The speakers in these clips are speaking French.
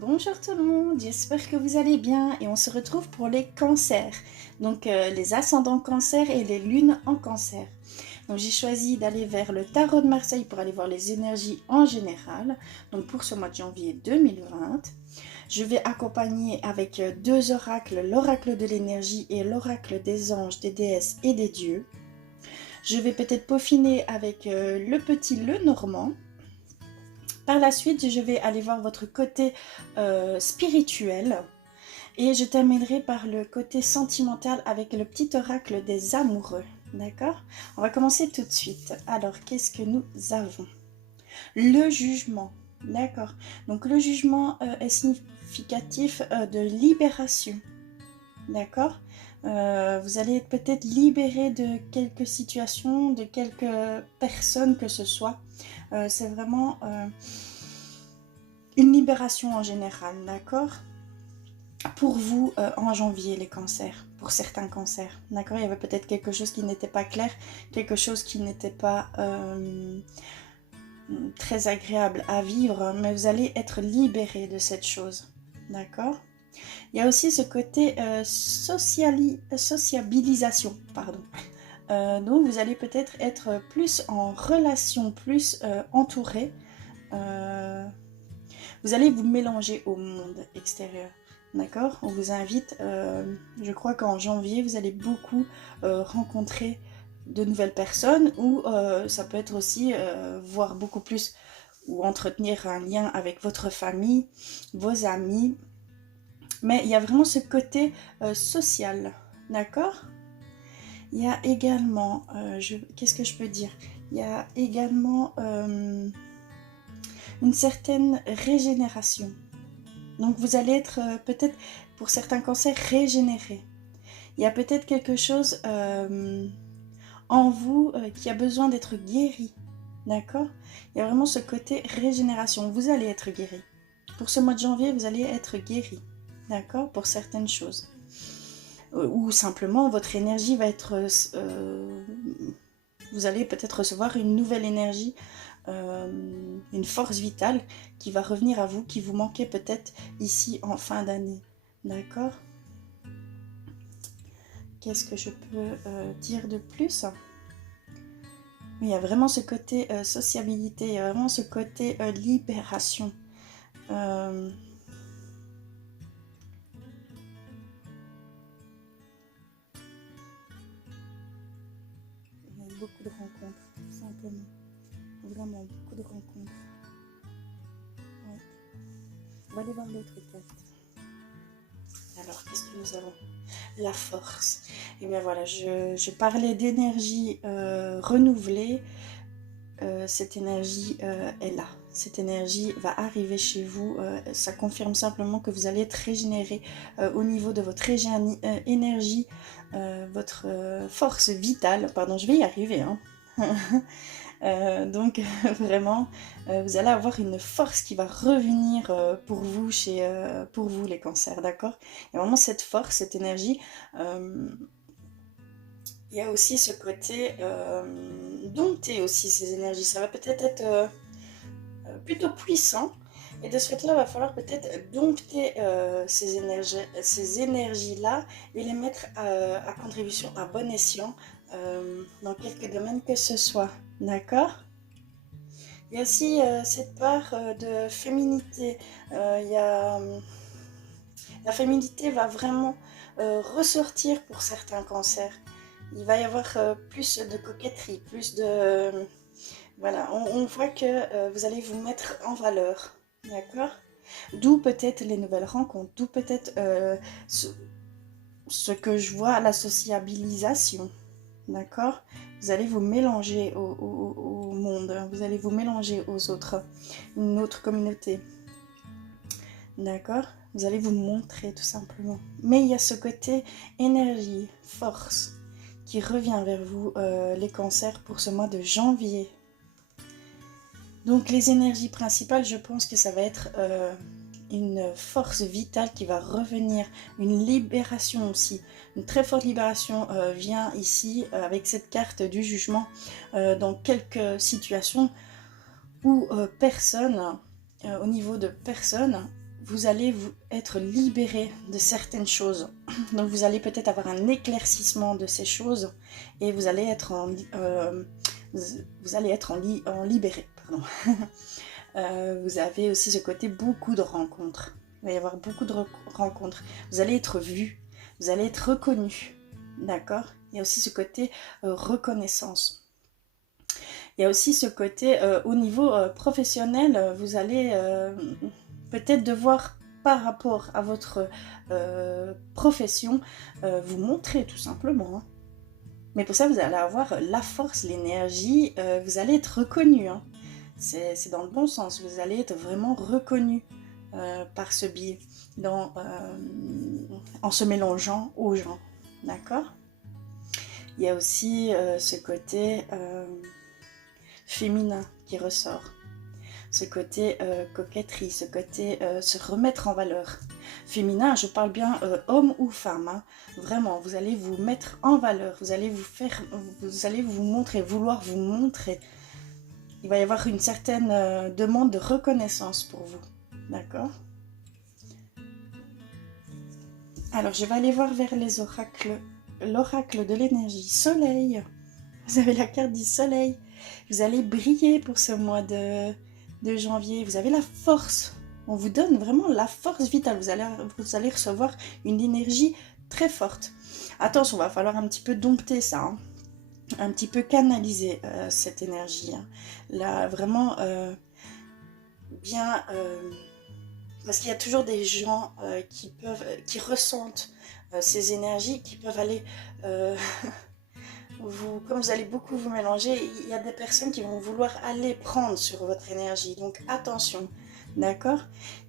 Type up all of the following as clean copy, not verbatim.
Bonjour tout le monde, j'espère que vous allez bien et on se retrouve pour les cancers, donc les ascendants cancer et les lunes en cancer. Donc j'ai choisi d'aller vers le tarot de Marseille pour aller voir les énergies en général, donc pour ce mois de janvier 2020. Je vais accompagner avec deux oracles, l'oracle de l'énergie et l'oracle des anges, des déesses et des dieux. Je vais peut-être peaufiner avec le petit Lenormand. Par la suite, je vais aller voir votre côté spirituel et je terminerai par le côté sentimental avec le petit oracle des amoureux. D'accord? On va commencer tout de suite. Alors, qu'est-ce que nous avons? Le jugement. D'accord. Donc, le jugement est significatif de libération. D'accord? Vous allez être peut-être libéré de quelques situations, de quelques personnes que ce soit. C'est vraiment une libération en général, d'accord? Pour vous, en janvier, les cancers, pour certains cancers, d'accord? Il y avait peut-être quelque chose qui n'était pas clair, quelque chose qui n'était pas très agréable à vivre, mais vous allez être libéré de cette chose, d'accord? Il y a aussi ce côté sociabilisation, pardon. Donc vous allez peut-être être plus en relation, plus entouré. Vous allez vous mélanger au monde extérieur, d'accord? On vous invite, je crois qu'en janvier, vous allez beaucoup rencontrer de nouvelles personnes ou ça peut être aussi voir beaucoup plus ou entretenir un lien avec votre famille, vos amis. Mais il y a vraiment ce côté social, d'accord? Il y a également, qu'est-ce que je peux dire? Il y a également une certaine régénération. Donc vous allez être peut-être, pour certains cancers, régénéré. Il y a peut-être quelque chose en vous qui a besoin d'être guéri, d'accord? Il y a vraiment ce côté régénération. Vous allez être guéri. Pour ce mois de janvier, vous allez être guéri, d'accord? Pour certaines choses. Ou simplement, votre énergie va être... vous allez peut-être recevoir une nouvelle énergie, une force vitale qui va revenir à vous, qui vous manquait peut-être ici en fin d'année. D'accord? Qu'est-ce que je peux dire de plus? Il y a vraiment ce côté sociabilité, il y a vraiment ce côté libération. Il y a beaucoup de rencontres, tout simplement. Vraiment beaucoup de rencontres. Ouais. On va aller voir l'autre carte. Alors, qu'est-ce que nous avons? La force. Et bien voilà, je parlais d'énergie renouvelée. Cette énergie est là. Cette énergie va arriver chez vous. Ça confirme simplement que vous allez être régénéré au niveau de votre énergie, votre force vitale. Pardon, je vais y arriver. Hein. Donc vraiment, vous allez avoir une force qui va revenir pour vous, pour vous les cancers, d'accord? Il y a vraiment cette force, cette énergie. Il y a aussi ce côté dompter aussi ces énergies. Ça va peut-être être plutôt puissant. Et de ce fait-là, il va falloir peut-être dompter ces énergies-là et les mettre à contribution, à bon escient, dans quelques domaines que ce soit. D'accord? Il y a aussi cette part de féminité. La féminité va vraiment ressortir pour certains cancers. Il va y avoir plus de coquetterie, plus de... voilà, on voit que vous allez vous mettre en valeur. D'accord? D'où peut-être les nouvelles rencontres, d'où peut-être ce que je vois, la sociabilisation. D'accord? Vous allez vous mélanger au monde, vous allez vous mélanger aux autres, une autre communauté. D'accord? Vous allez vous montrer tout simplement. Mais il y a ce côté énergie, force, qui revient vers vous, les cancers, pour ce mois de janvier. Donc les énergies principales, je pense que ça va être une force vitale qui va revenir, une libération aussi. Une très forte libération vient ici avec cette carte du jugement dans quelques situations où au niveau de personnes, vous allez être libéré de certaines choses. Donc vous allez peut-être avoir un éclaircissement de ces choses et vous allez être en libéré. Pardon. Vous avez aussi ce côté beaucoup de rencontres. Il va y avoir beaucoup de rencontres. Vous allez être vu, vous allez être reconnu. D'accord? Il y a aussi ce côté reconnaissance. Il y a aussi ce côté, au niveau professionnel, vous allez peut-être devoir, par rapport à votre profession, vous montrer tout simplement. Hein. Mais pour ça, vous allez avoir la force, l'énergie, vous allez être reconnu. Hein. C'est dans le bon sens, vous allez être vraiment reconnu par ce biais, en se mélangeant aux gens. D'accord? Il y a aussi ce côté féminin qui ressort, ce côté coquetterie, ce côté se remettre en valeur. Féminin, je parle bien homme ou femme, hein. Vraiment, vous allez vous mettre en valeur, vous allez vous montrer, vouloir vous montrer. Il va y avoir une certaine demande de reconnaissance pour vous, d'accord? Alors, je vais aller voir vers les oracles, l'oracle de l'énergie, soleil. Vous avez la carte du soleil. Vous allez briller pour ce mois de janvier. Vous avez la force. On vous donne vraiment la force vitale. Vous allez recevoir une énergie très forte. Attention, il va falloir un petit peu dompter ça. Hein. Un petit peu canaliser cette énergie. Hein. Là, vraiment, bien... parce qu'il y a toujours des gens qui ressentent ces énergies, qui peuvent aller... comme vous allez beaucoup vous mélanger, il y a des personnes qui vont vouloir aller prendre sur votre énergie. Donc attention, d'accord?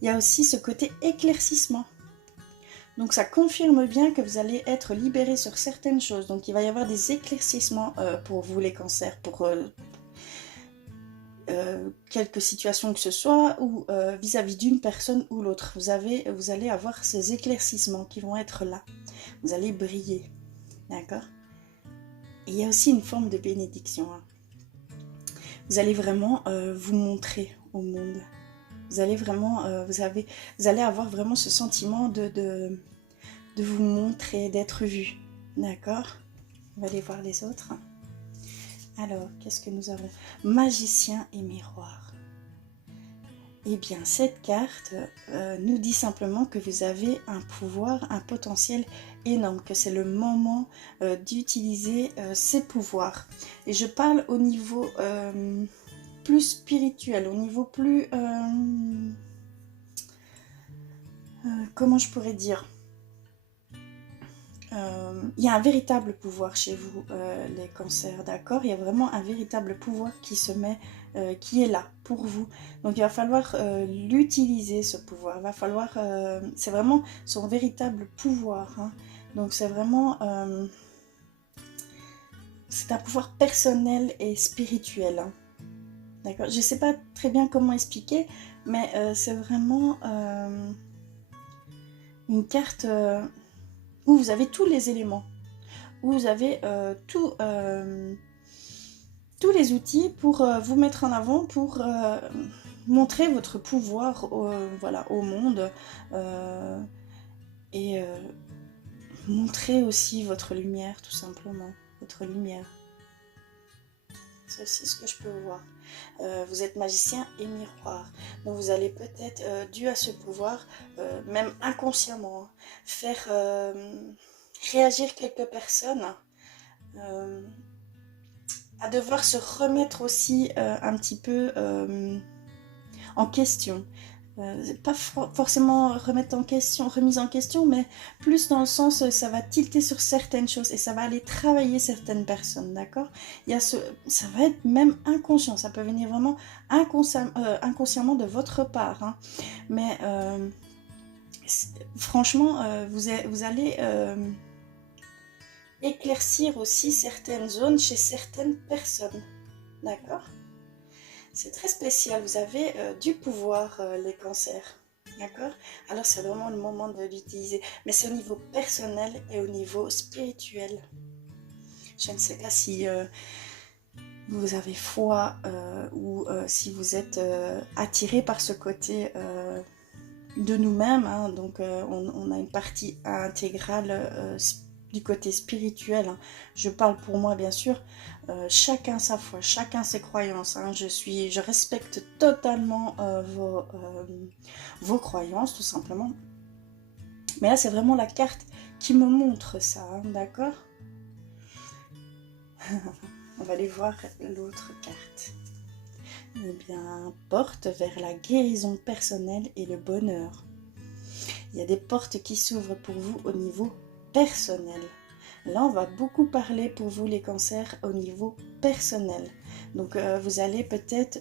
Il y a aussi ce côté éclaircissement. Donc ça confirme bien que vous allez être libéré sur certaines choses. Donc il va y avoir des éclaircissements pour vous les cancers, pour quelques situations que ce soit, ou vis-à-vis d'une personne ou l'autre. Vous allez avoir ces éclaircissements qui vont être là. Vous allez briller, d'accord? Et il y a aussi une forme de bénédiction. Hein. Vous allez vraiment vous montrer au monde. Vous allez vraiment, vous allez avoir vraiment ce sentiment de vous montrer, d'être vu. D'accord? On va aller voir les autres. Alors, qu'est-ce que nous avons? Magicien et miroir. Eh bien, cette carte nous dit simplement que vous avez un pouvoir, un potentiel énorme, que c'est le moment d'utiliser ces pouvoirs. Et je parle au niveau plus spirituel, au niveau plus... comment je pourrais dire? Il y a un véritable pouvoir chez vous, les cancers, d'accord? Il y a vraiment un véritable pouvoir qui est là pour vous. Donc il va falloir l'utiliser, ce pouvoir. Il va falloir, c'est vraiment son véritable pouvoir. Hein. Donc c'est vraiment, c'est un pouvoir personnel et spirituel. Hein. D'accord? Je ne sais pas très bien comment expliquer, mais c'est vraiment une carte... où vous avez tous les éléments, où vous avez tous les outils pour vous mettre en avant, pour montrer votre pouvoir au monde et montrer aussi votre lumière, tout simplement, votre lumière. C'est aussi ce que je peux voir. Vous êtes magicien et miroir. Donc vous allez peut-être, dû à ce pouvoir, même inconsciemment, faire réagir quelques personnes à devoir se remettre aussi un petit peu en question. Pas forcément remise en question, mais plus dans le sens ça va tilter sur certaines choses et ça va aller travailler certaines personnes, d'accord? Ça va être même inconscient, ça peut venir vraiment inconsciemment de votre part, hein. Mais franchement, vous allez éclaircir aussi certaines zones chez certaines personnes, d'accord? C'est très spécial, vous avez du pouvoir, les cancers. D'accord? Alors c'est vraiment le moment de l'utiliser. Mais c'est au niveau personnel et au niveau spirituel. Je ne sais pas si vous avez foi ou si vous êtes attiré par ce côté de nous-mêmes, hein. Donc on a une partie intégrale du côté spirituel, hein. Je parle pour moi bien sûr. Chacun sa foi, chacun ses croyances, hein. Je respecte totalement vos croyances tout simplement. Mais là c'est vraiment la carte qui me montre ça, hein, d'accord? On va aller voir l'autre carte. Eh bien, porte vers la guérison personnelle et le bonheur. Il y a des portes qui s'ouvrent pour vous au niveau personnel. Là, on va beaucoup parler pour vous les cancers au niveau personnel. Donc, vous allez peut-être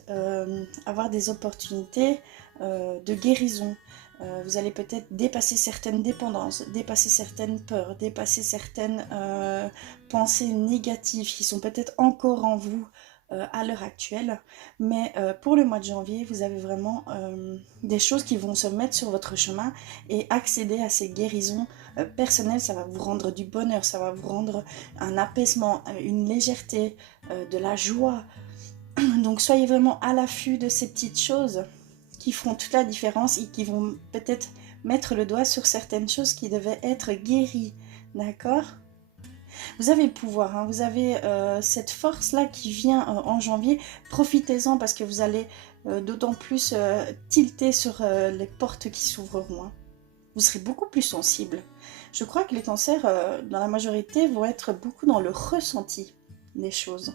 avoir des opportunités de guérison. Vous allez peut-être dépasser certaines dépendances, dépasser certaines peurs, dépasser certaines pensées négatives qui sont peut-être encore en vous à l'heure actuelle. Mais pour le mois de janvier, vous avez vraiment des choses qui vont se mettre sur votre chemin et accéder à ces guérisons personnelles. Ça va vous rendre du bonheur, ça va vous rendre un apaisement, une légèreté, de la joie. Donc soyez vraiment à l'affût de ces petites choses qui feront toute la différence et qui vont peut-être mettre le doigt sur certaines choses qui devaient être guéries. D'accord? Vous avez le pouvoir, hein, vous avez cette force-là qui vient en janvier. Profitez-en parce que vous allez d'autant plus tilter sur les portes qui s'ouvriront, hein. Vous serez beaucoup plus sensible. Je crois que les cancers, dans la majorité, vont être beaucoup dans le ressenti des choses.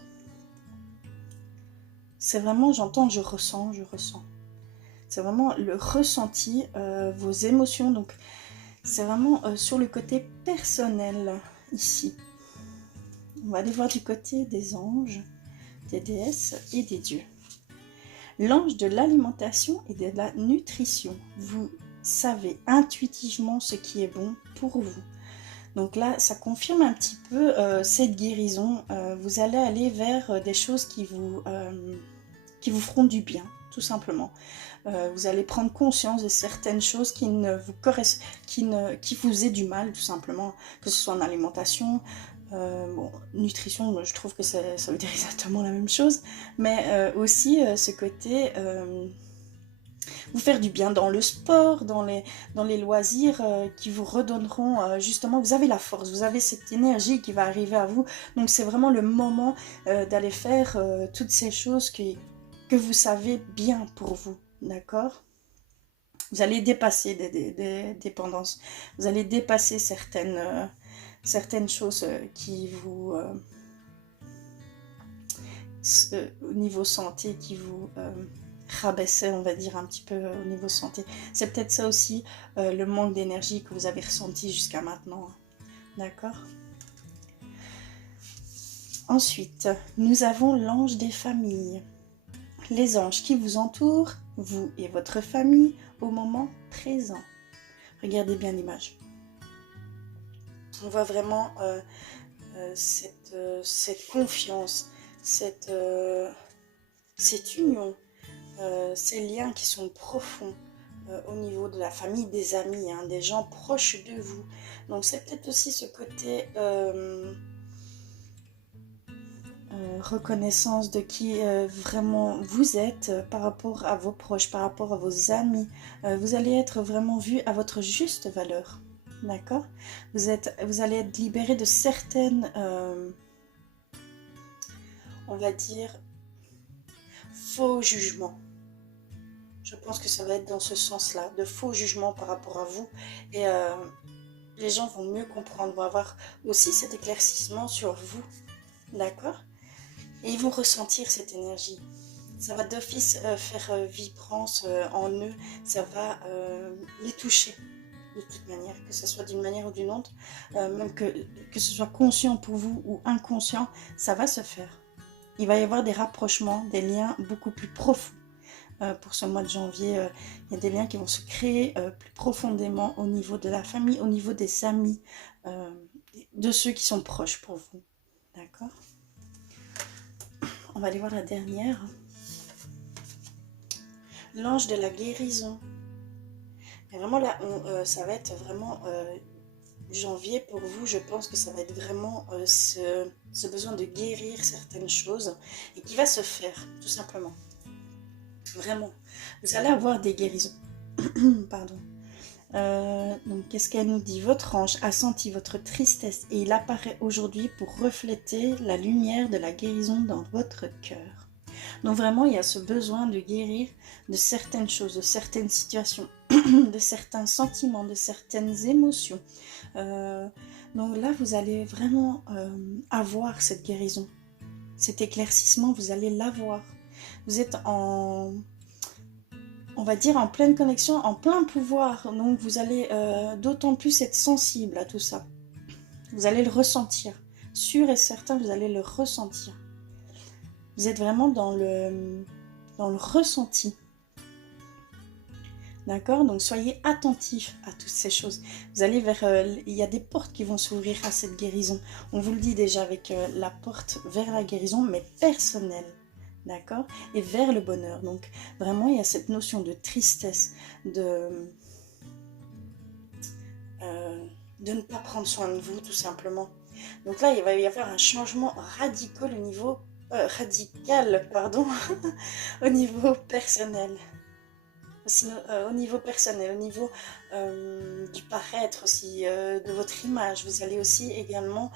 C'est vraiment, j'entends, je ressens, je ressens. C'est vraiment le ressenti, vos émotions. Donc, c'est vraiment sur le côté personnel ici. On va aller voir du côté des anges, des déesses et des dieux. L'ange de l'alimentation et de la nutrition. Vous savez intuitivement ce qui est bon pour vous. Donc là, ça confirme un petit peu cette guérison. Vous allez aller vers des choses qui vous feront du bien, tout simplement. Vous allez prendre conscience de certaines choses qui vous aient du mal, tout simplement, que ce soit en alimentation. Bon, nutrition, je trouve que ça veut dire exactement la même chose, mais aussi ce côté vous faire du bien dans le sport, dans les loisirs qui vous redonneront justement, vous avez la force, vous avez cette énergie qui va arriver à vous, donc c'est vraiment le moment d'aller faire toutes ces choses que vous savez bien pour vous, d'accord? Vous allez dépasser des dépendances, vous allez dépasser certaines choses qui vous, au niveau santé, qui vous rabaissaient, on va dire, un petit peu au niveau santé. C'est peut-être ça aussi, le manque d'énergie que vous avez ressenti jusqu'à maintenant. D'accord? Ensuite, nous avons l'ange des familles. Les anges qui vous entourent, vous et votre famille, au moment présent. Regardez bien l'image. On voit vraiment cette confiance, cette union, ces liens qui sont profonds au niveau de la famille, des amis, hein, des gens proches de vous. Donc c'est peut-être aussi ce côté reconnaissance de qui vraiment vous êtes par rapport à vos proches, par rapport à vos amis. Vous allez être vraiment vu à votre juste valeur. D'accord? Vous allez être libéré de certaines, on va dire, faux jugements. Je pense que ça va être dans ce sens-là, de faux jugements par rapport à vous. Et les gens vont mieux comprendre, vont avoir aussi cet éclaircissement sur vous. D'accord? Et ils vont ressentir cette énergie. Ça va d'office faire vibrance en eux. Ça va les toucher de toute manière, que ce soit d'une manière ou d'une autre. Même que ce soit conscient pour vous ou inconscient, ça va se faire. Il va y avoir des rapprochements, des liens beaucoup plus profonds. Pour ce mois de janvier, il y a des liens qui vont se créer plus profondément au niveau de la famille, au niveau des amis, de ceux qui sont proches pour vous. D'accord? On va aller voir la dernière. L'ange de la guérison. Et vraiment là, ça va être vraiment janvier pour vous. Je pense que ça va être vraiment ce besoin de guérir certaines choses et qui va se faire, tout simplement. Vraiment. Vous allez avoir des guérisons. Pardon. Donc, qu'est-ce qu'elle nous dit? Votre ange a senti votre tristesse et il apparaît aujourd'hui pour refléter la lumière de la guérison dans votre cœur. Donc vraiment, il y a ce besoin de guérir de certaines choses, de certaines situations, de certains sentiments, de certaines émotions. Donc là, vous allez vraiment avoir cette guérison. Cet éclaircissement, vous allez l'avoir. Vous êtes on va dire en pleine connexion, en plein pouvoir. Donc vous allez d'autant plus être sensible à tout ça. Vous allez le ressentir. Sûr et certain, vous allez le ressentir. Vous êtes vraiment dans le ressenti. D'accord? Donc soyez attentifs à toutes ces choses. Vous allez vers... il y a des portes qui vont s'ouvrir à cette guérison. On vous le dit déjà avec la porte vers la guérison, mais personnelle. D'accord? Et vers le bonheur. Donc vraiment, il y a cette notion de tristesse, de ne pas prendre soin de vous, tout simplement. Donc là, il va y avoir un changement radical au niveau... au niveau personnel. Aussi, au niveau personnel, au niveau du paraître aussi, de votre image. Vous allez aussi également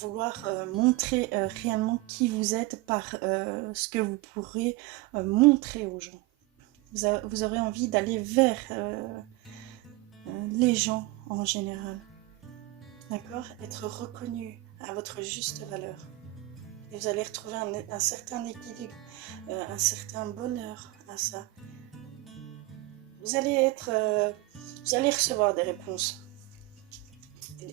vouloir montrer réellement qui vous êtes par ce que vous pourrez montrer aux gens. Vous aurez envie d'aller vers les gens en général. D'accord? Être reconnu à votre juste valeur. Et vous allez retrouver un certain équilibre, un certain bonheur à ça. Vous allez recevoir des réponses,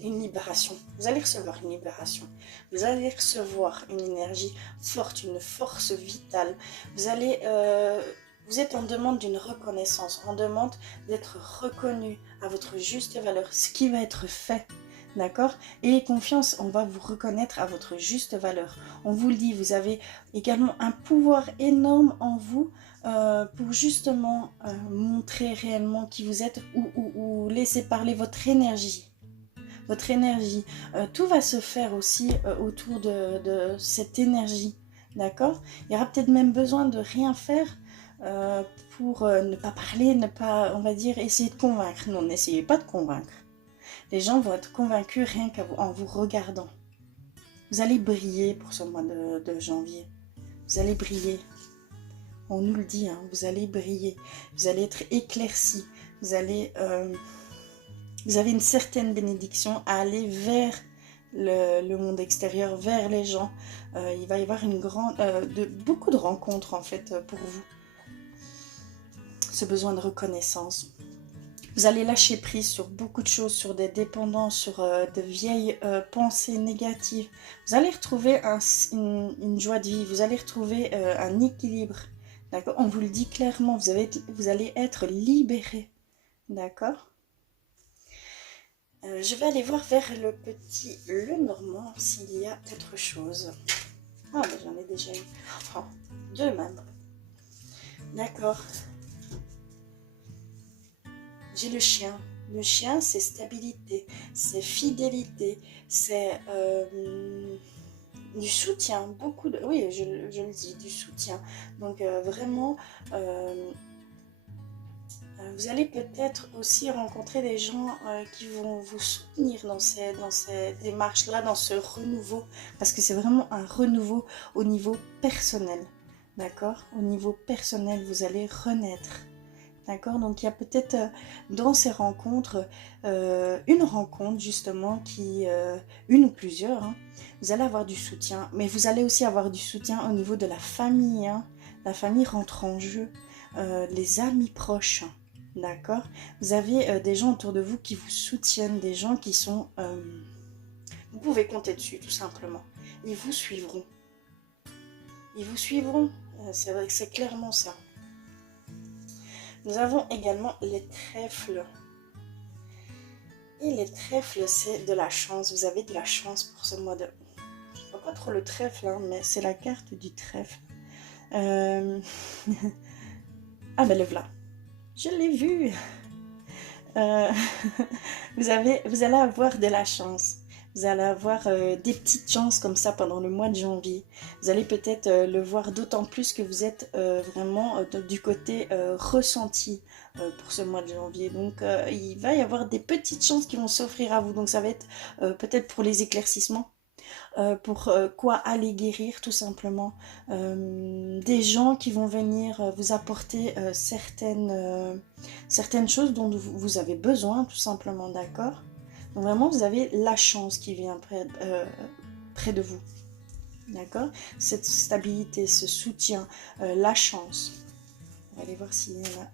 une libération. Vous allez recevoir une libération. Vous allez recevoir une énergie forte, une force vitale. Vous êtes en demande d'une reconnaissance, en demande d'être reconnu à votre juste valeur, ce qui va être fait. D'accord? Et confiance, on va vous reconnaître à votre juste valeur. On vous le dit, vous avez également un pouvoir énorme en vous pour justement montrer réellement qui vous êtes ou laisser parler votre énergie. Votre énergie. Tout va se faire aussi autour de cette énergie. D'accord? Il y aura peut-être même besoin de rien faire pour ne pas parler, ne pas, on va dire, essayer de convaincre. Non, n'essayez pas de convaincre. Les gens vont être convaincus rien qu'en vous regardant. Vous allez briller pour ce mois de janvier. Vous allez briller. On nous le dit, hein, vous allez briller. Vous allez être éclaircis. Vous avez une certaine bénédiction à aller vers le monde extérieur, vers les gens. Il va y avoir beaucoup de rencontres en fait pour vous. Ce besoin de reconnaissance. Vous allez lâcher prise sur beaucoup de choses, sur des dépendances, sur de vieilles pensées négatives. Vous allez retrouver une joie de vivre, vous allez retrouver un équilibre. D'accord? On vous le dit clairement, vous allez être libéré. D'accord? Je vais aller voir vers le petit Lenormand s'il y a autre chose. Ah, ben j'en ai déjà eu. Oh, deux même. D'accord. J'ai le chien. Le chien, c'est stabilité, c'est fidélité, c'est du soutien. Oui, je le dis, du soutien. Donc vraiment, vous allez peut-être aussi rencontrer des gens qui vont vous soutenir dans ces démarches-là, dans ce renouveau. Parce que c'est vraiment un renouveau au niveau personnel. D'accord? Au niveau personnel, vous allez renaître. D'accord? Donc il y a peut-être dans ces rencontres une rencontre justement qui, une ou plusieurs, hein, vous allez avoir du soutien, mais vous allez aussi avoir du soutien au niveau de la famille. Hein. La famille rentre en jeu, les amis proches. D'accord? Vous avez des gens autour de vous qui vous soutiennent, des gens qui sont... vous pouvez compter dessus tout simplement. Ils vous suivront. Ils vous suivront. C'est vrai que c'est clairement ça. Nous avons également les trèfles. Et les trèfles, c'est de la chance. Vous avez de la chance pour ce mois de... Je ne vois pas trop le trèfle, hein, mais c'est la carte du trèfle. Ah, ben le voilà. Je l'ai vu. Euh, vous allez avoir de la chance. Vous allez avoir des petites chances comme ça pendant le mois de janvier. Vous allez peut-être le voir d'autant plus que vous êtes vraiment du côté ressenti pour ce mois de janvier. Donc il va y avoir des petites chances qui vont s'offrir à vous. Donc ça va être peut-être pour les éclaircissements. Pour quoi aller guérir tout simplement. Des gens qui vont venir vous apporter certaines choses dont vous avez besoin tout simplement, d'accord? Donc vraiment vous avez la chance qui vient près de vous, d'accord? Cette stabilité, ce soutien, la chance. On va aller voir s'il y en a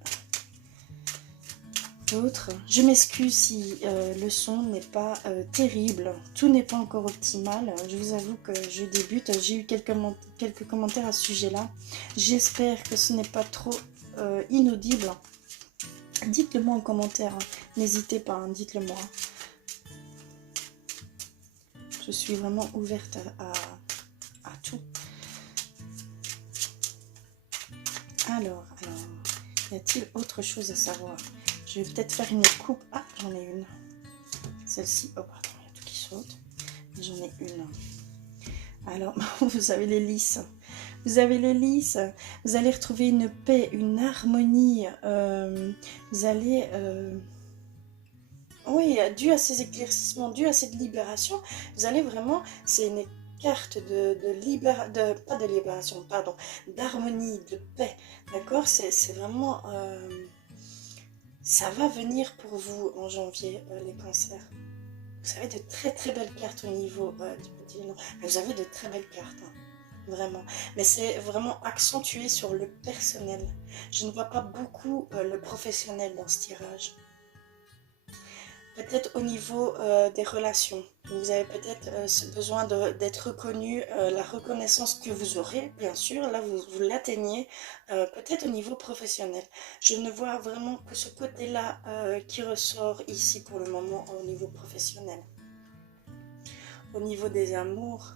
d'autres. Je m'excuse si le son n'est pas terrible, tout n'est pas encore optimal. Je vous avoue que je débute, j'ai eu quelques commentaires à ce sujet-là. J'espère que ce n'est pas trop inaudible. Dites-le moi en commentaire, hein. N'hésitez pas, hein, dites-le moi. Je suis vraiment ouverte à tout. Alors, y a-t-il autre chose à savoir? Je vais peut-être faire une coupe. Ah, j'en ai une. Celle-ci, oh pardon, il y a tout qui saute. J'en ai une. Alors, vous avez les lys. Vous avez les lys. Vous allez retrouver une paix, une harmonie. Vous allez... oui, dû à ces éclaircissements, dû à cette libération, vous allez vraiment... C'est une carte pas de libération, pardon, d'harmonie, de paix. D'accord? C'est vraiment... ça va venir pour vous en janvier, les cancers. Vous avez de très très belles cartes au niveau du petit nom. Vous avez de très belles cartes, hein, vraiment. Mais c'est vraiment accentué sur le personnel. Je ne vois pas beaucoup le professionnel dans ce tirage. Peut-être au niveau des relations. Vous avez peut-être besoin d'être reconnu, la reconnaissance que vous aurez, bien sûr, là vous l'atteignez, peut-être au niveau professionnel. Je ne vois vraiment que ce côté-là qui ressort ici pour le moment au niveau professionnel. Au niveau des amours,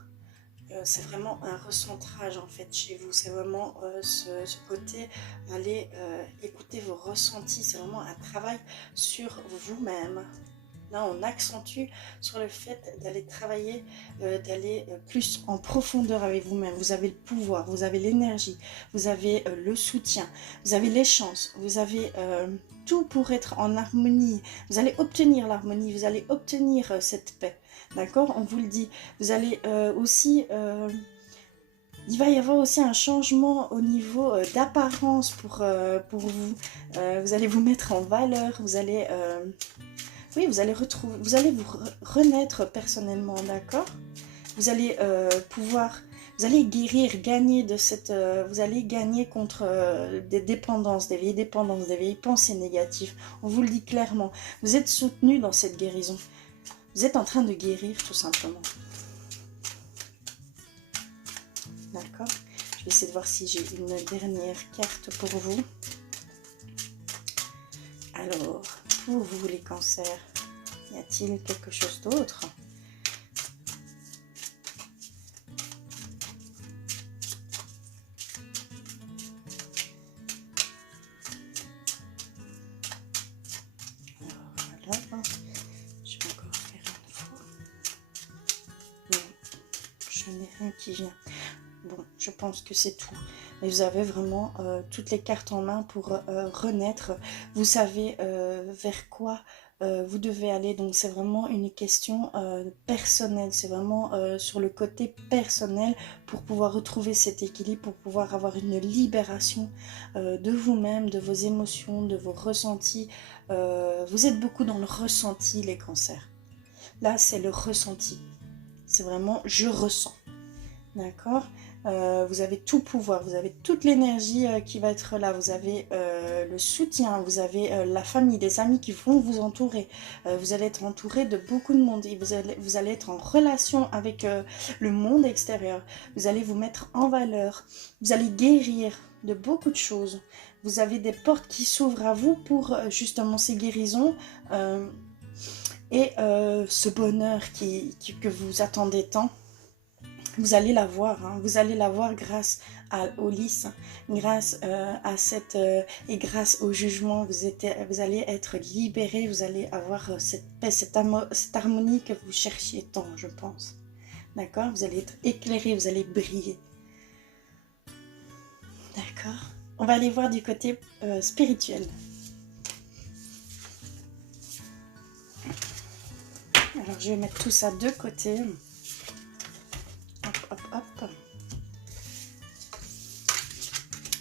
c'est vraiment un recentrage en fait chez vous. C'est vraiment ce côté, aller écouter vos ressentis. C'est vraiment un travail sur vous-même. Là, on accentue sur le fait d'aller travailler, d'aller plus en profondeur avec vous-même. Vous avez le pouvoir, vous avez l'énergie, vous avez le soutien, vous avez les chances, vous avez tout pour être en harmonie. Vous allez obtenir l'harmonie, vous allez obtenir cette paix. D'accord? On vous le dit. Vous allez aussi... il va y avoir aussi un changement au niveau d'apparence pour vous. Vous allez vous mettre en valeur, vous allez... oui, vous allez vous renaître personnellement, d'accord? Vous allez vous allez guérir, gagner de cette... vous allez gagner contre des dépendances, des vieilles pensées négatives. On vous le dit clairement. Vous êtes soutenu dans cette guérison. Vous êtes en train de guérir, tout simplement. D'accord? Je vais essayer de voir si j'ai une dernière carte pour vous. Alors, pour vous les cancers, y a-t-il quelque chose d'autre? Alors voilà, je vais encore faire une fois. Non, je n'ai rien qui vient. Bon, je pense que c'est tout. Mais vous avez vraiment toutes les cartes en main pour renaître. Vous savez vers quoi vous devez aller. Donc c'est vraiment une question personnelle. C'est vraiment sur le côté personnel pour pouvoir retrouver cet équilibre, pour pouvoir avoir une libération de vous-même, de vos émotions, de vos ressentis. Vous êtes beaucoup dans le ressenti, les cancers. Là, c'est le ressenti. C'est vraiment je ressens. D'accord? Vous avez tout pouvoir, vous avez toute l'énergie qui va être là, vous avez le soutien, vous avez la famille, les amis qui vont vous entourer, vous allez être entouré de beaucoup de monde et vous allez être en relation avec le monde extérieur, vous allez vous mettre en valeur, vous allez guérir de beaucoup de choses, vous avez des portes qui s'ouvrent à vous pour justement ces guérisons et ce bonheur que vous attendez tant. Vous allez la voir, hein, vous allez la voir grâce au lys, grâce à cette et grâce au jugement, vous allez être libéré, vous allez avoir cette paix, cette harmonie que vous cherchiez tant, je pense. D'accord? Vous allez être éclairé, vous allez briller. D'accord? On va aller voir du côté spirituel. Alors, je vais mettre tout ça de côté. Hop, hop, hop.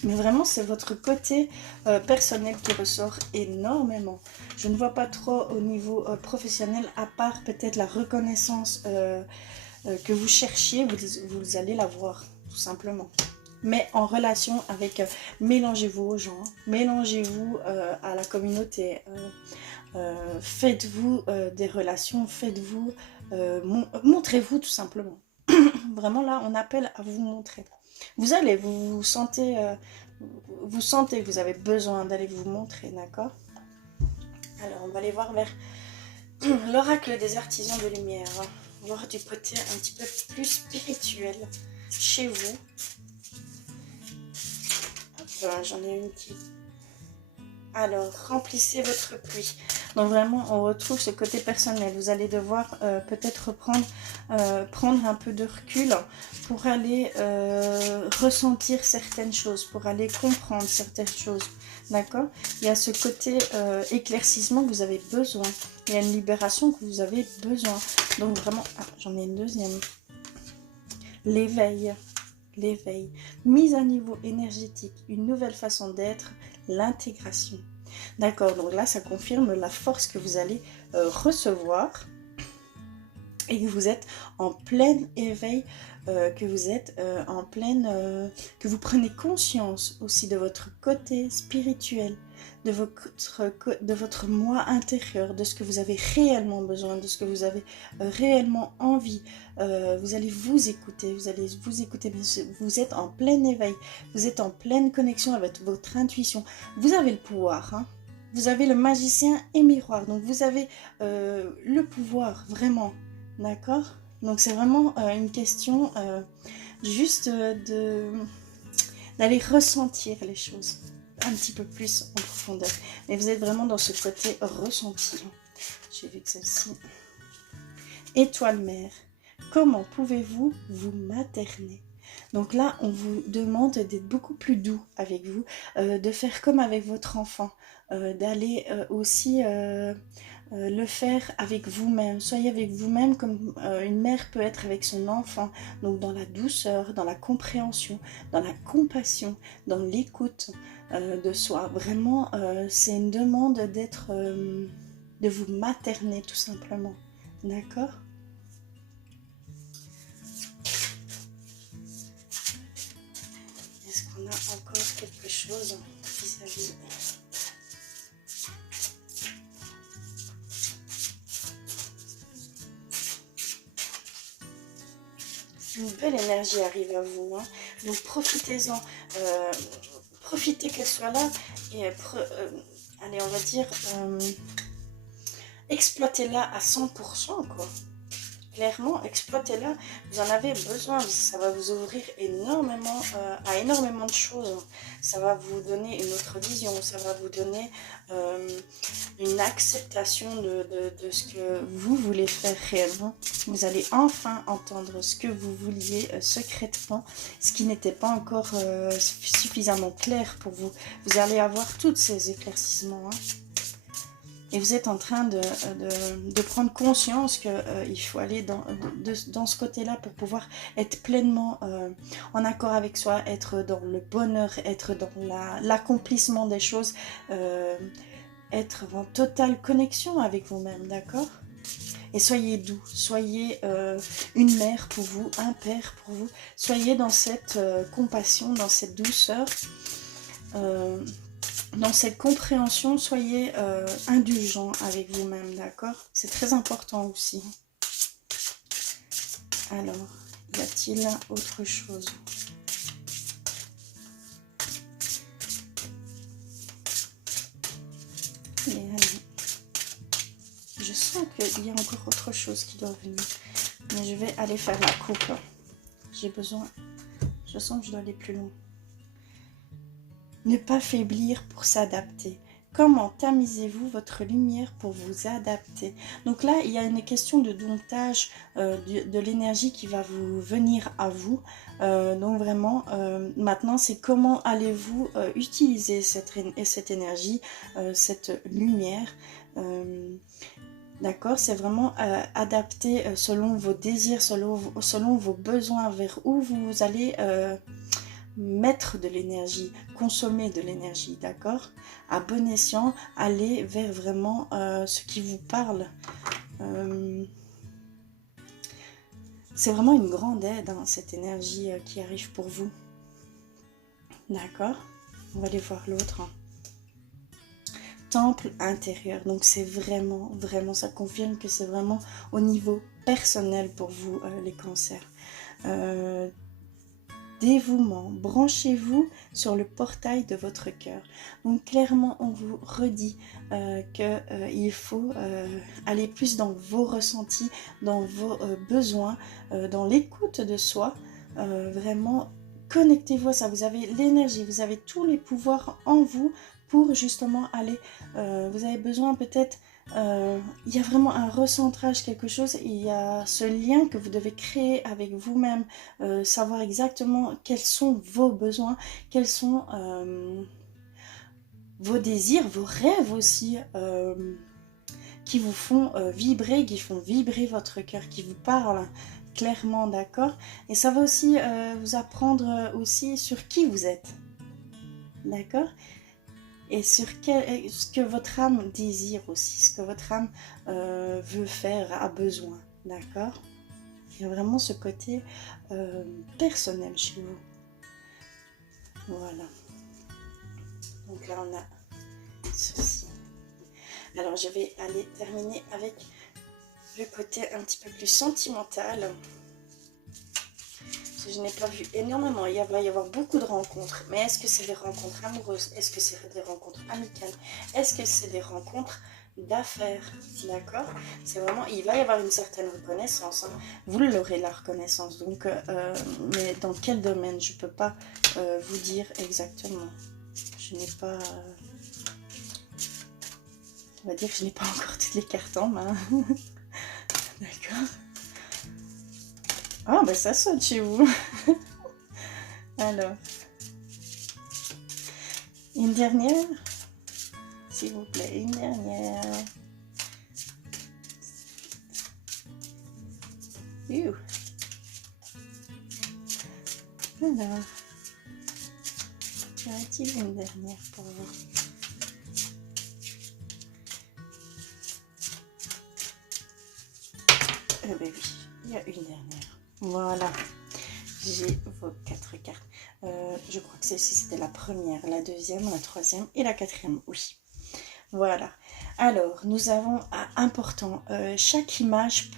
Mais vraiment, c'est votre côté personnel qui ressort énormément. Je ne vois pas trop au niveau professionnel, à part peut-être la reconnaissance que vous cherchiez, vous allez la voir, tout simplement. Mais en relation avec, mélangez-vous aux gens, mélangez-vous à la communauté, faites-vous des relations, faites-vous, montrez-vous tout simplement. Vraiment là, on appelle à vous montrer. Vous allez, vous sentez que vous avez besoin d'aller vous montrer, d'accord? Alors, on va aller voir vers l'oracle des artisans de lumière. Voir du côté un petit peu plus spirituel chez vous. J'en ai une qui... Alors, remplissez votre pluie. Donc vraiment, on retrouve ce côté personnel. Vous allez devoir peut-être prendre un peu de recul pour aller ressentir certaines choses, pour aller comprendre certaines choses. D'accord? Il y a ce côté éclaircissement que vous avez besoin. Il y a une libération que vous avez besoin. Donc vraiment... Ah, j'en ai une deuxième. L'éveil. L'éveil. Mise à niveau énergétique. Une nouvelle façon d'être. L'intégration. D'accord, donc là, ça confirme la force que vous allez recevoir et que vous êtes en plein éveil, que vous êtes en pleine... que vous prenez conscience aussi de votre côté spirituel, de votre moi intérieur, de ce que vous avez réellement besoin, de ce que vous avez réellement envie. Vous allez vous écouter, mais vous êtes en plein éveil, vous êtes en pleine connexion avec votre intuition. Vous avez le pouvoir, hein. Vous avez le magicien et miroir, donc vous avez le pouvoir, vraiment, d'accord? Donc c'est vraiment une question juste d'aller ressentir les choses un petit peu plus en profondeur. Mais vous êtes vraiment dans ce côté ressenti. J'ai vu que celle-ci... Étoile mère, comment pouvez-vous vous materner? Donc là, on vous demande d'être beaucoup plus doux avec vous, de faire comme avec votre enfant, d'aller aussi le faire avec vous-même. Soyez avec vous-même comme une mère peut être avec son enfant. Donc dans la douceur, dans la compréhension, dans la compassion, dans l'écoute de soi. Vraiment, c'est une demande d'être, de vous materner tout simplement. D'accord? Est-ce qu'on a encore quelque chose vis-à-vis? Une belle énergie arrive à vous, hein. Donc profitez-en. Profitez qu'elle soit là et allez, on va dire, exploitez-la à 100%, quoi. Clairement, exploitez-la, vous en avez besoin, ça va vous ouvrir énormément à énormément de choses. Ça va vous donner une autre vision, ça va vous donner une acceptation de ce que vous voulez faire réellement. Vous allez enfin entendre ce que vous vouliez secrètement, ce qui n'était pas encore suffisamment clair pour vous. Vous allez avoir tous ces éclaircissements, hein. Et vous êtes en train de prendre conscience qu'il faut aller dans ce côté-là pour pouvoir être pleinement en accord avec soi, être dans le bonheur, être dans l'accomplissement des choses, être en totale connexion avec vous-même, d'accord? Et soyez doux, soyez une mère pour vous, un père pour vous, soyez dans cette compassion, dans cette douceur, dans cette compréhension, soyez indulgent avec vous-même, d'accord? C'est très important aussi. Alors, y a-t-il autre chose? Et allez. Je sens qu'il y a encore autre chose qui doit venir. Mais je vais aller faire la coupe. j'ai besoin, je sens que je dois aller plus loin. Ne pas faiblir pour s'adapter. Comment tamisez-vous votre lumière pour vous adapter? Donc là, il y a une question de domptage de l'énergie qui va vous venir à vous. Donc vraiment, maintenant, c'est comment allez-vous utiliser cette énergie, cette lumière. D'accord, c'est vraiment adapté selon vos désirs, selon vos besoins, vers où vous allez mettre de l'énergie, consommer de l'énergie, d'accord? À bon escient, allez vers vraiment ce qui vous parle. C'est vraiment une grande aide, hein, cette énergie qui arrive pour vous. D'accord? On va aller voir l'autre. Hein. Temple intérieur. Donc c'est vraiment, ça confirme que c'est vraiment au niveau personnel pour vous, les cancers. Dévouement, branchez-vous sur le portail de votre cœur. Donc clairement, on vous redit qu'il faut aller plus dans vos ressentis, dans vos besoins, dans l'écoute de soi. Vraiment, connectez-vous à ça. Vous avez l'énergie, vous avez tous les pouvoirs en vous pour justement aller... vous avez besoin peut-être... il y a vraiment un recentrage, quelque chose, il y a ce lien que vous devez créer avec vous-même, savoir exactement quels sont vos besoins, quels sont vos désirs, vos rêves aussi, qui vous font vibrer, qui font vibrer votre cœur, qui vous parlent clairement, d'accord? Et ça va aussi vous apprendre aussi sur qui vous êtes, d'accord? Et sur ce que votre âme désire aussi, ce que votre âme veut faire, a besoin, d'accord? Il y a vraiment ce côté personnel chez vous. Voilà. Donc là, on a ceci. Alors, je vais aller terminer avec le côté un petit peu plus sentimental. Je n'ai pas vu énormément, il va y avoir beaucoup de rencontres, mais est-ce que c'est des rencontres amoureuses? Est-ce que c'est des rencontres amicales? Est-ce que c'est des rencontres d'affaires? D'accord? C'est vraiment, il va y avoir une certaine reconnaissance, hein. Vous l'aurez, la reconnaissance, donc, mais dans quel domaine? Je ne peux pas vous dire exactement. Je n'ai pas... on va dire que je n'ai pas encore toutes les cartes en main. D'accord? Ah, ben ça saute chez vous. Alors, une dernière, s'il vous plaît, une dernière. Alors, y a-t-il une dernière pour vous? Eh bien oui, il y a une dernière. Voilà, j'ai vos 4 cartes. Je crois que celle-ci c'était la première, la deuxième, la troisième et la quatrième. Oui, voilà. Alors, nous avons important. Chaque image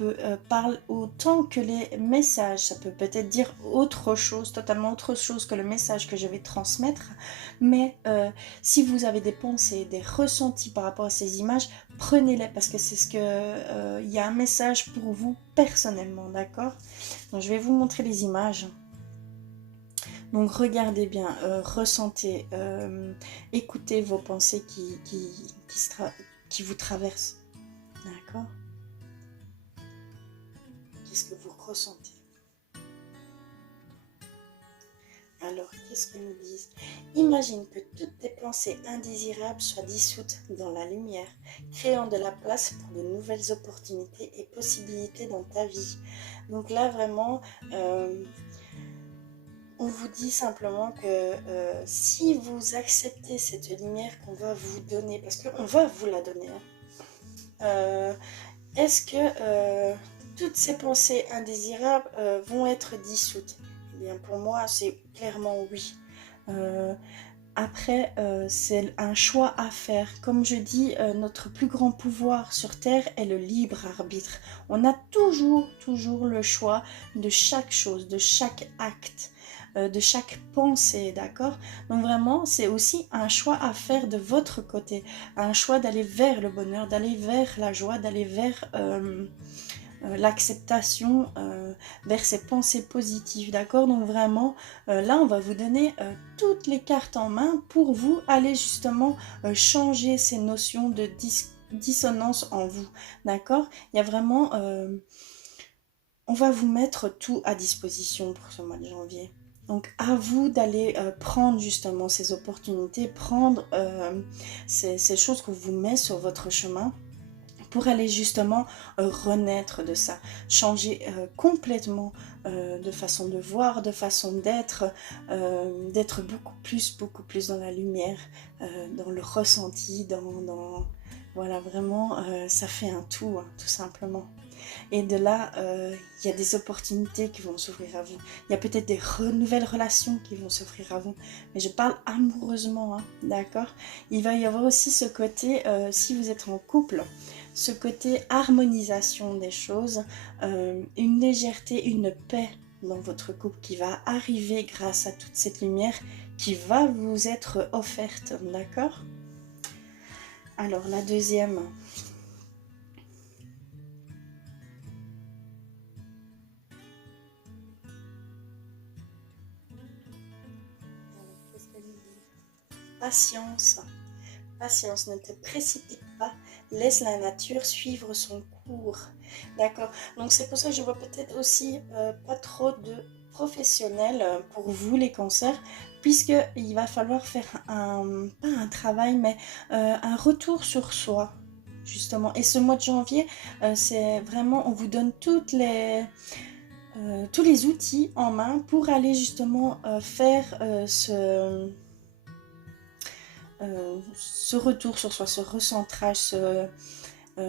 parle autant que les messages. Ça peut peut-être dire autre chose, totalement autre chose que le message que je vais transmettre. Mais si vous avez des pensées, des ressentis par rapport à ces images, prenez-les parce que c'est ce que il y a un message pour vous personnellement, d'accord? Donc, je vais vous montrer les images. Donc regardez bien, ressentez, écoutez vos pensées qui vous traversent. D'accord? Qu'est-ce que vous ressentez? Alors, qu'est-ce qu'ils nous disent? Imagine que toutes tes pensées indésirables soient dissoutes dans la lumière, créant de la place pour de nouvelles opportunités et possibilités dans ta vie. Donc là, vraiment... on vous dit simplement que si vous acceptez cette lumière qu'on va vous donner, parce qu'on va vous la donner, hein, est-ce que toutes ces pensées indésirables vont être dissoutes? Eh bien, pour moi, c'est clairement oui. Après, c'est un choix à faire. Comme je dis, notre plus grand pouvoir sur Terre est le libre arbitre. On a toujours le choix de chaque chose, de chaque acte, de chaque pensée, d'accord? Donc vraiment, c'est aussi un choix à faire de votre côté. Un choix d'aller vers le bonheur, d'aller vers la joie, d'aller vers l'acceptation, vers ces pensées positives, d'accord? Donc vraiment, là, on va vous donner toutes les cartes en main pour vous aller justement changer ces notions de dissonance en vous, d'accord? Il y a vraiment, on va vous mettre tout à disposition pour ce mois de janvier. Donc à vous d'aller prendre justement ces opportunités, prendre ces choses qu'on vous met sur votre chemin pour aller justement renaître de ça, changer complètement de façon de voir, de façon d'être beaucoup plus dans la lumière, dans le ressenti, voilà, vraiment, ça fait un tout, hein, tout simplement. Et de là, il y a des opportunités qui vont s'ouvrir à vous. Il y a peut-être des nouvelles relations qui vont s'offrir à vous. Mais je parle amoureusement, hein, d'accord? Il va y avoir aussi ce côté, si vous êtes en couple, ce côté harmonisation des choses, une légèreté, une paix dans votre couple qui va arriver grâce à toute cette lumière qui va vous être offerte, d'accord? Alors la deuxième... Patience, patience, ne te précipite pas, laisse la nature suivre son cours. D'accord? Donc c'est pour ça que je vois peut-être aussi pas trop de professionnels pour vous les cancers, puisqu'il va falloir faire pas un travail, mais un retour sur soi, justement. Et ce mois de janvier, c'est vraiment, on vous donne tous les outils en main pour aller justement faire ce retour sur soi, ce recentrage,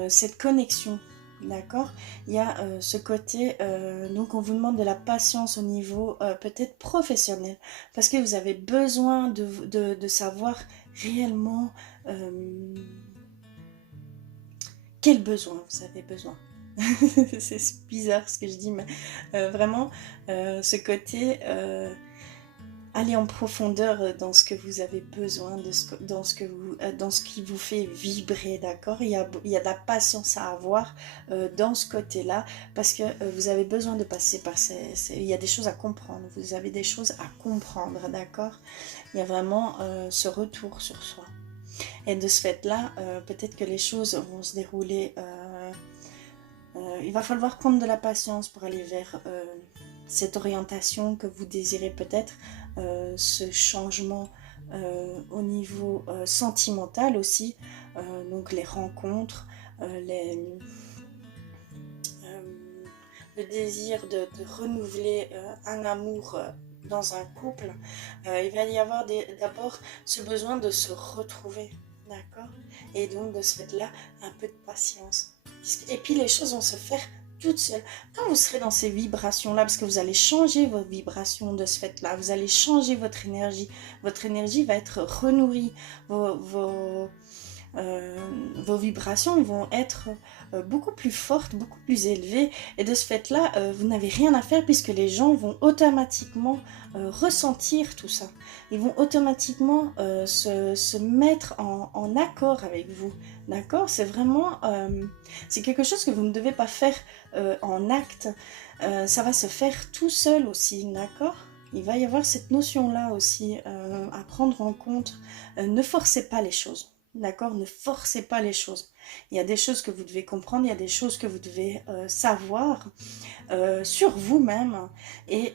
cette connexion, d'accord? Il y a ce côté, donc on vous demande de la patience au niveau peut-être professionnel, parce que vous avez besoin de savoir réellement quel besoin vous avez besoin. C'est bizarre ce que je dis, mais vraiment, ce côté... Allez en profondeur dans ce que vous avez besoin, dans ce qui vous fait vibrer, d'accord? Il y a de la patience à avoir dans ce côté-là, parce que vous avez besoin de passer par il y a des choses à comprendre, vous avez des choses à comprendre, d'accord? Il y a vraiment ce retour sur soi. Et de ce fait-là, peut-être que les choses vont se dérouler... il va falloir prendre de la patience pour aller vers cette orientation que vous désirez peut-être, ce changement au niveau sentimental aussi, donc les rencontres, le désir de renouveler un amour dans un couple. Il va y avoir d'abord ce besoin de se retrouver, d'accord? Et donc de ce fait-là, un peu de patience. Et puis les choses vont se faire toutes seules. Quand vous serez dans ces vibrations-là, parce que vous allez changer vos vibrations de ce fait-là, vous allez changer votre énergie va être renourrie, vos vibrations vont être beaucoup plus fortes, beaucoup plus élevées, et de ce fait-là, vous n'avez rien à faire puisque les gens vont automatiquement ressentir tout ça. Ils vont automatiquement se mettre en accord avec vous, d'accord? C'est vraiment, c'est quelque chose que vous ne devez pas faire en acte, ça va se faire tout seul aussi, d'accord? Il va y avoir cette notion-là aussi à prendre en compte. Ne forcez pas les choses. D'accord? Ne forcez pas les choses. Il y a des choses que vous devez comprendre, il y a des choses que vous devez savoir sur vous-même. Et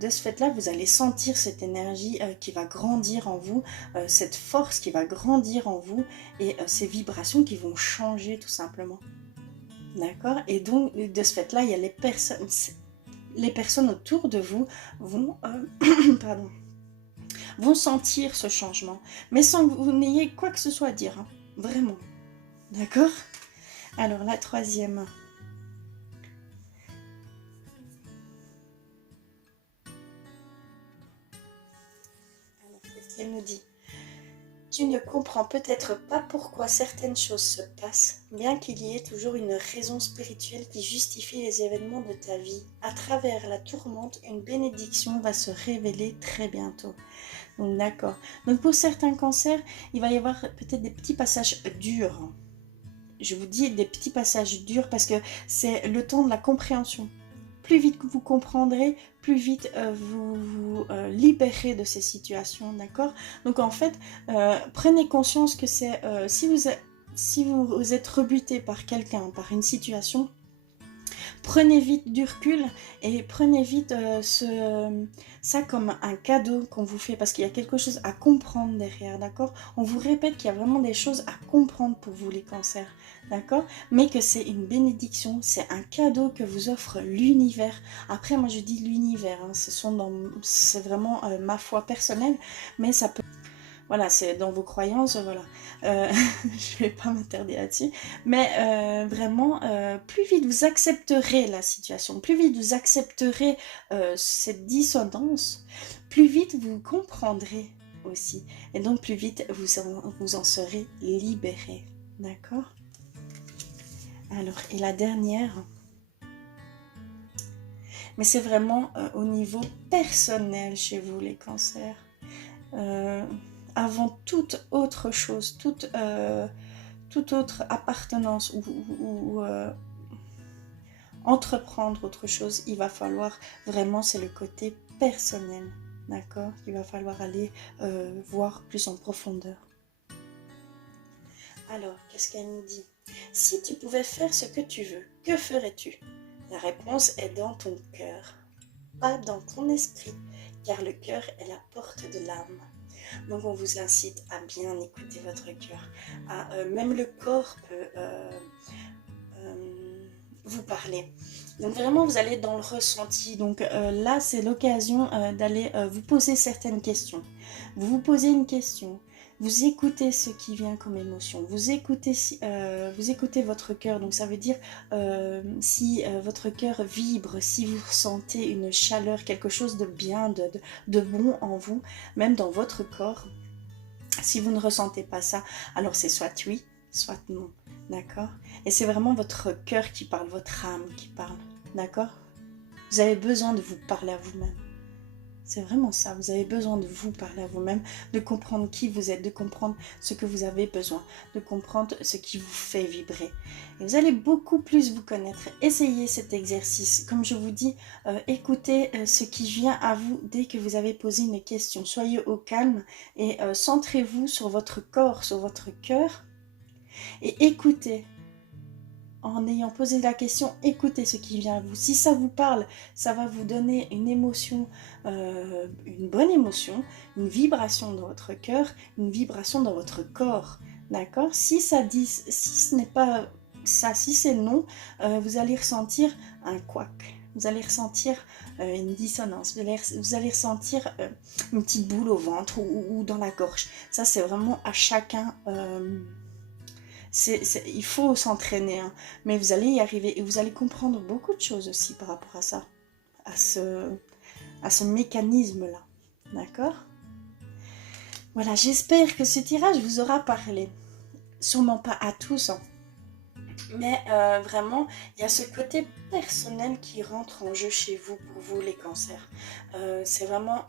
de ce fait-là, vous allez sentir cette énergie qui va grandir en vous, cette force qui va grandir en vous, et ces vibrations qui vont changer tout simplement. D'accord? Et donc, de ce fait-là, il y a les personnes autour de vous vont... pardon, vont sentir ce changement, mais sans que vous n'ayez quoi que ce soit à dire, hein. Vraiment. D'accord? Alors, la troisième. Alors, qu'est-ce qu'elle nous dit? Tu ne comprends peut-être pas pourquoi certaines choses se passent, bien qu'il y ait toujours une raison spirituelle qui justifie les événements de ta vie. À travers la tourmente, une bénédiction va se révéler très bientôt. Donc d'accord. Donc pour certains cancers, il va y avoir peut-être des petits passages durs. je vous dis des petits passages durs parce que c'est le temps de la compréhension. Plus vite que vous comprendrez, plus vite vous vous libérez de ces situations, d'accord? Donc en fait, prenez conscience que c'est si vous êtes rebuté par quelqu'un, par une situation, prenez vite du recul et prenez vite ça comme un cadeau qu'on vous fait parce qu'il y a quelque chose à comprendre derrière, d'accord? On vous répète qu'il y a vraiment des choses à comprendre pour vous les cancers, d'accord? Mais que c'est une bénédiction, c'est un cadeau que vous offre l'univers. Après, moi je dis l'univers, hein, c'est vraiment ma foi personnelle, mais ça peut... Voilà, c'est dans vos croyances, voilà. Je vais pas m'interdire là-dessus. Mais vraiment, plus vite vous accepterez la situation, plus vite vous accepterez cette dissonance, plus vite vous comprendrez aussi. Et donc plus vite vous en serez libéré. D'accord? Alors, et la dernière, mais c'est vraiment au niveau personnel chez vous, les cancers. Avant toute autre chose, toute autre appartenance ou entreprendre autre chose, il va falloir vraiment, c'est le côté personnel, d'accord? Il va falloir aller voir plus en profondeur. Alors, qu'est-ce qu'elle nous dit? Si tu pouvais faire ce que tu veux, que ferais-tu? La réponse est dans ton cœur, pas dans ton esprit, car le cœur est la porte de l'âme. Donc on vous incite à bien écouter votre cœur. Même le corps peut vous parler. Donc vraiment vous allez dans le ressenti. Donc là c'est l'occasion d'aller vous poser certaines questions. Vous vous posez une question. Vous écoutez ce qui vient comme émotion, vous écoutez votre cœur, donc ça veut dire si votre cœur vibre, si vous ressentez une chaleur, quelque chose de bien, de bon en vous, même dans votre corps. Si vous ne ressentez pas ça, alors c'est soit oui, soit non, d'accord? Et c'est vraiment votre cœur qui parle, votre âme qui parle, d'accord? Vous avez besoin de vous parler à vous-même. C'est vraiment ça, vous avez besoin de vous parler à vous-même, de comprendre qui vous êtes, de comprendre ce que vous avez besoin, de comprendre ce qui vous fait vibrer. Et vous allez beaucoup plus vous connaître. Essayez cet exercice. Comme je vous dis, écoutez ce qui vient à vous dès que vous avez posé une question. Soyez au calme et centrez-vous sur votre corps, sur votre cœur et écoutez. En ayant posé la question, écoutez ce qui vient à vous. Si ça vous parle, ça va vous donner une émotion, une bonne émotion, une vibration dans votre cœur, une vibration dans votre corps. D'accord? Si ce n'est pas ça, si c'est non, vous allez ressentir un couac. Vous allez ressentir une dissonance. Vous allez ressentir une petite boule au ventre ou dans la gorge. Ça, c'est vraiment à chacun... il faut s'entraîner, hein, mais vous allez y arriver et vous allez comprendre beaucoup de choses aussi par rapport à ça, à ce mécanisme-là, d'accord? Voilà, j'espère que ce tirage vous aura parlé, sûrement pas à tous, hein, mais vraiment, il y a ce côté personnel qui rentre en jeu chez vous, pour vous les cancers. C'est vraiment,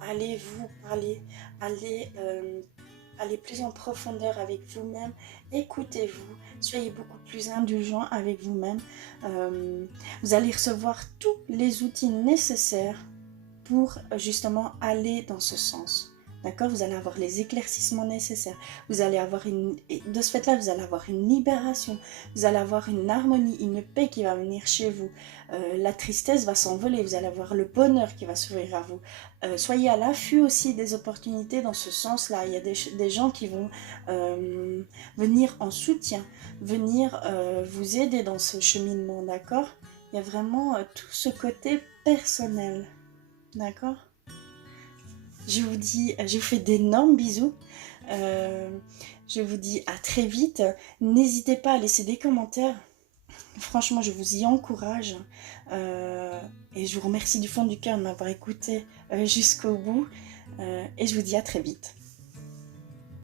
allez vous parler, allez plus en profondeur avec vous-même, écoutez-vous, soyez beaucoup plus indulgent avec vous-même. Vous allez recevoir tous les outils nécessaires pour justement aller dans ce sens. D'accord? Vous allez avoir les éclaircissements nécessaires. Vous allez avoir de ce fait-là, vous allez avoir une libération. Vous allez avoir une harmonie, une paix qui va venir chez vous. La tristesse va s'envoler. Vous allez avoir le bonheur qui va s'ouvrir à vous. Soyez à l'affût aussi des opportunités dans ce sens-là. Il y a des gens qui vont venir en soutien, venir vous aider dans ce cheminement, d'accord? Il y a vraiment tout ce côté personnel, d'accord? Je vous fais d'énormes bisous. Je vous dis à très vite. N'hésitez pas à laisser des commentaires. Franchement, je vous y encourage. Et je vous remercie du fond du cœur de m'avoir écouté jusqu'au bout. Et je vous dis à très vite.